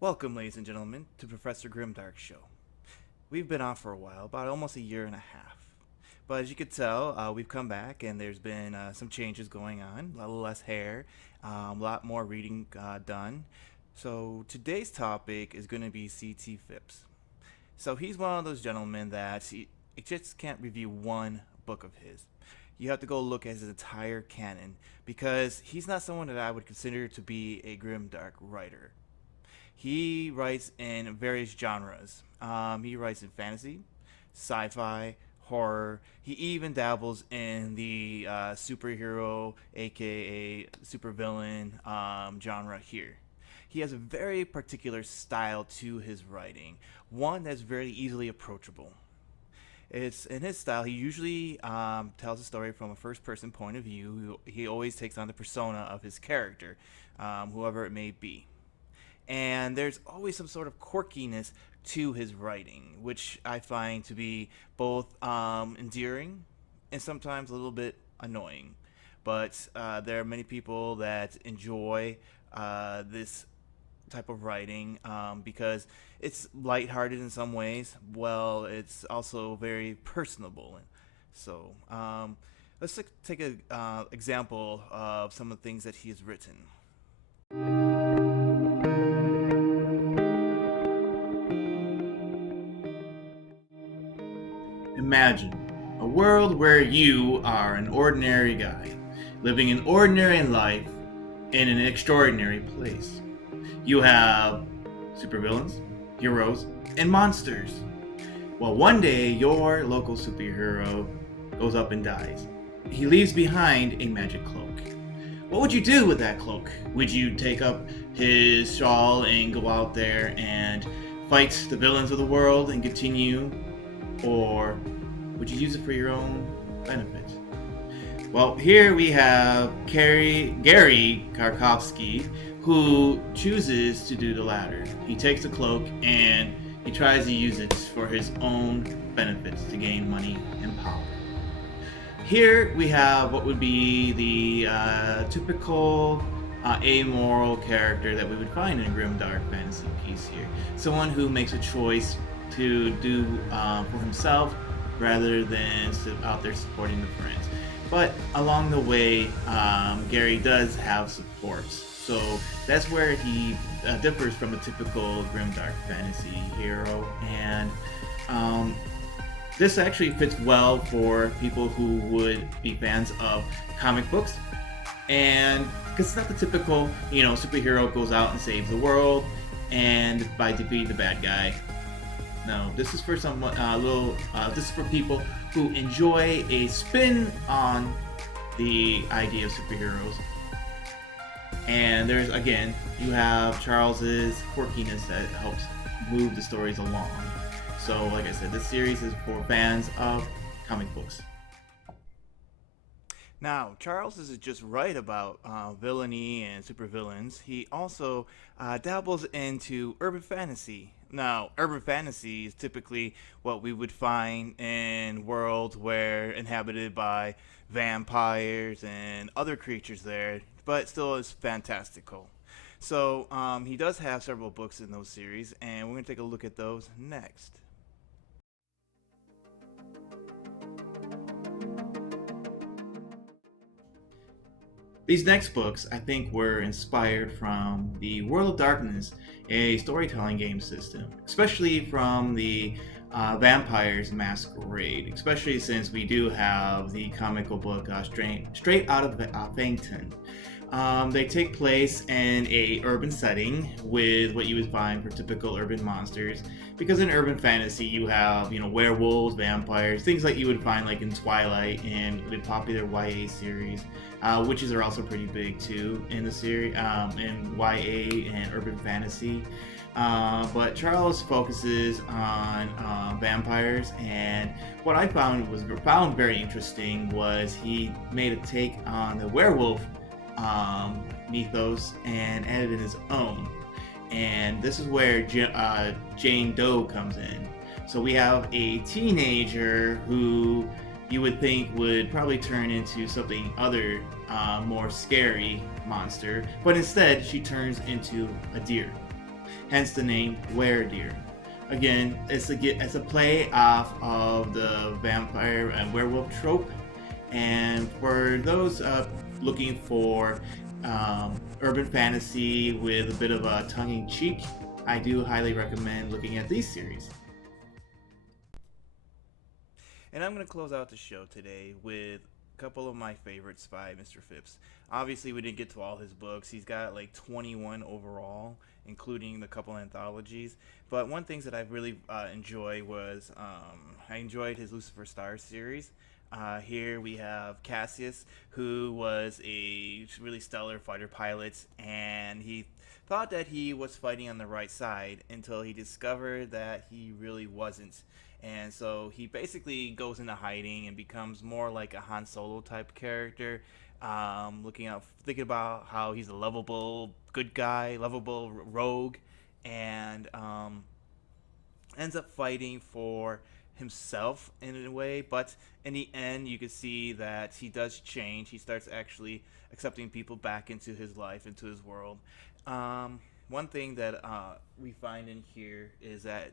Welcome, ladies and gentlemen, to Professor Grimdark's show. We've been off for a while, about almost a year and a half. But as you could tell, we've come back and there's been some changes going on. A little less hair, a lot more reading done. So today's topic is going to be CT Phipps. So he's one of those gentlemen that he just can't review one book of his. You have to go look at his entire canon because he's not someone that I would consider to be a grimdark writer. He writes in various genres. He writes in fantasy, sci-fi, horror. He even dabbles in the superhero, aka supervillain genre here. He has a very particular style to his writing, one that's very easily approachable. It's in his style. He usually tells a story from a first-person point of view. He always takes on the persona of his character, whoever it may be, and there's always some sort of quirkiness to his writing, which I find to be both endearing and sometimes a little bit annoying. But there are many people that enjoy this type of writing because it's lighthearted in some ways. Well, it's also very personable. So let's take an example of some of the things that he has written. Imagine a world where you are an ordinary guy, living an ordinary life in an extraordinary place. You have supervillains, heroes, and monsters. Well, one day your local superhero goes up and dies. He leaves behind a magic cloak. What would you do with that cloak? Would you take up his shawl and go out there and fight the villains of the world and continue, or would you use it for your own benefit? Well, here we have Gary Karkovsky, who chooses to do the latter. He takes the cloak and he tries to use it for his own benefits to gain money and power. Here we have what would be the typical amoral character that we would find in a grimdark fantasy piece here. Someone who makes a choice to do for himself rather than out there supporting the friends. But along the way, Gary does have support. So that's where he differs from a typical grimdark fantasy hero. And this actually fits well for people who would be fans of comic books. And because it's not the typical, superhero goes out and saves the world and by defeating the bad guy. No, this is for this is for people who enjoy a spin on the idea of superheroes. And you have Charles's quirkiness that helps move the stories along. So, like I said, this series is for fans of comic books. Now, Charles isn't just right about villainy and supervillains. He also dabbles into urban fantasy. Now, urban fantasy is typically what we would find in worlds where inhabited by vampires and other creatures there, but still is fantastical. So he does have several books in those series, and we're going to take a look at those next. These next books, I think, were inspired from the World of Darkness, a storytelling game system, especially from the Vampires Masquerade, especially since we do have the comical book straight out of Fangton. They take place in a urban setting with what you would find for typical urban monsters. Because in urban fantasy, you have werewolves, vampires, things like you would find like in Twilight and the popular YA series. Witches are also pretty big too in the series, in YA and urban fantasy. But Charles focuses on vampires, and what I found very interesting was he made a take on the werewolf mythos and added in his own. And this is where Jane Doe comes in. So we have a teenager who you would think would probably turn into something other, more scary monster, but instead she turns into a deer. hence the name Werdeer. Again, it's a play off of the vampire and werewolf trope, and for those looking for urban fantasy with a bit of a tongue-in-cheek, I do highly recommend looking at these series. And I'm going to close out the show today with a couple of my favorites by Mr. Phipps. Obviously, we didn't get to all his books. He's got like 21 overall, including the couple anthologies. But one thing that I really enjoyed was I enjoyed his Lucifer Star series. Here we have Cassius, who was a really stellar fighter pilot, and he thought that he was fighting on the right side until he discovered that he really wasn't. And so he basically goes into hiding and becomes more like a Han Solo type character, looking out, thinking about how he's a lovable good guy, lovable rogue, and ends up fighting for himself in a way. But in the end, you can see that he does change. He starts actually accepting people back into his life, into his world. One thing that we find in here is that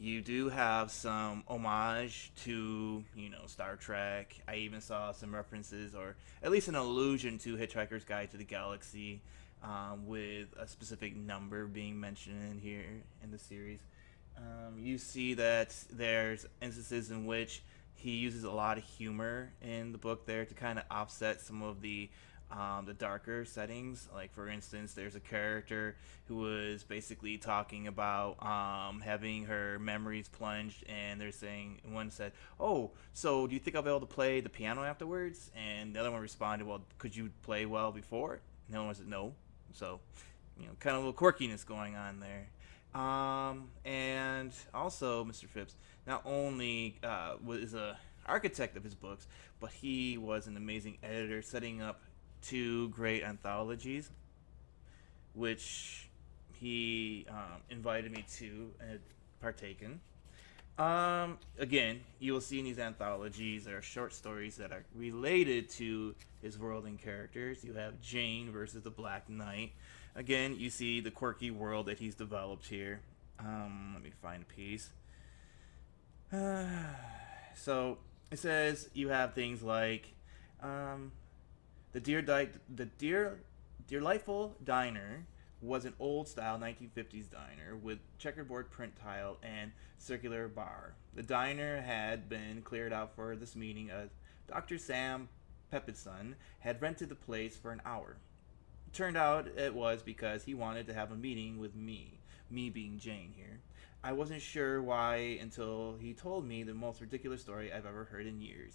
you do have some homage to, Star Trek. I even saw some references, or at least an allusion to Hitchhiker's Guide to the Galaxy, with a specific number being mentioned in here in the series. You see that there's instances in which he uses a lot of humor in the book there to kind of offset some of the darker settings. Like for instance, there's a character who was basically talking about having her memories plunged, and they're saying one said, "Oh, so do you think I'll be able to play the piano afterwards?" And the other one responded, "Well, could you play well before?" And the other one said, "No." So, kind of a little quirkiness going on there. And also, Mr. Phipps not only was a architect of his books, but he was an amazing editor, setting up two great anthologies, which he invited me to and partake in. Again, you will see in these anthologies there are short stories that are related to his world and characters. You have Jane versus the Black Knight. Again, you see the quirky world that he's developed here. Let me find a piece. So it says you have things like um, the Delightful Diner was an old-style 1950s diner with checkerboard print tile and circular bar. The diner had been cleared out for this meeting as Dr. Sam Pepitson had rented the place for an hour. It turned out it was because he wanted to have a meeting with me being Jane here. I wasn't sure why until he told me the most ridiculous story I've ever heard in years.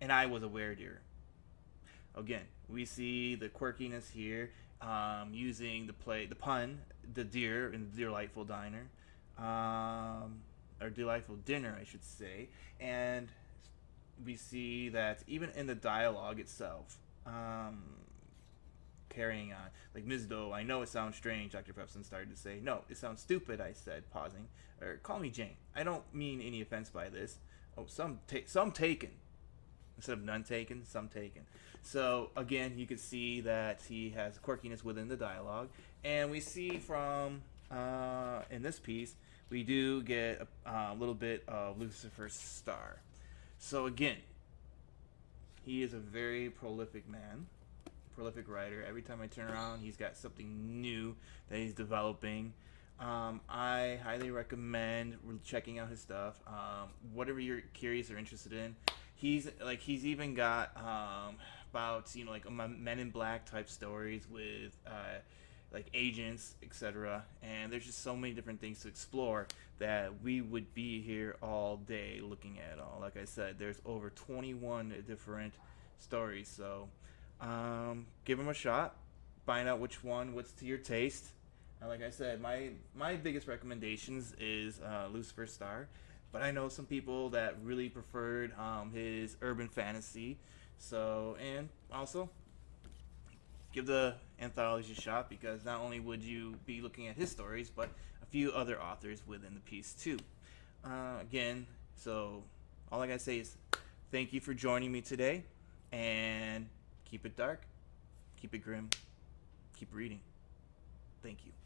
And I was a weredeer. Again, we see the quirkiness here, using the pun, the deer in the delightful diner, or delightful dinner, I should say, and we see that even in the dialogue itself, carrying on. Like, Ms. Doe, I know it sounds strange, Dr. Pepson started to say. No, it sounds stupid, I said, pausing. Or, call me Jane. I don't mean any offense by this. Oh, some taken. Instead of none taken, some taken. So again, you can see that he has quirkiness within the dialogue, and we see from in this piece we do get a little bit of Lucifer's star. So again, he is a very prolific man, prolific writer. Every time I turn around, he's got something new that he's developing. I highly recommend checking out his stuff. Whatever you're curious or interested in, he's even got about like Men in Black type stories with like agents, etc. And there's just so many different things to explore that we would be here all day looking at all. Like I said, there's over 21 different stories, so give them a shot. Find out what's to your taste. Like I said, my biggest recommendations is Lucifer Star, but I know some people that really preferred his urban fantasy. So, and also give the anthology a shot, because not only would you be looking at his stories, but a few other authors within the piece too. Again, so all I gotta say is thank you for joining me today, and keep it dark, keep it grim, keep reading. Thank you.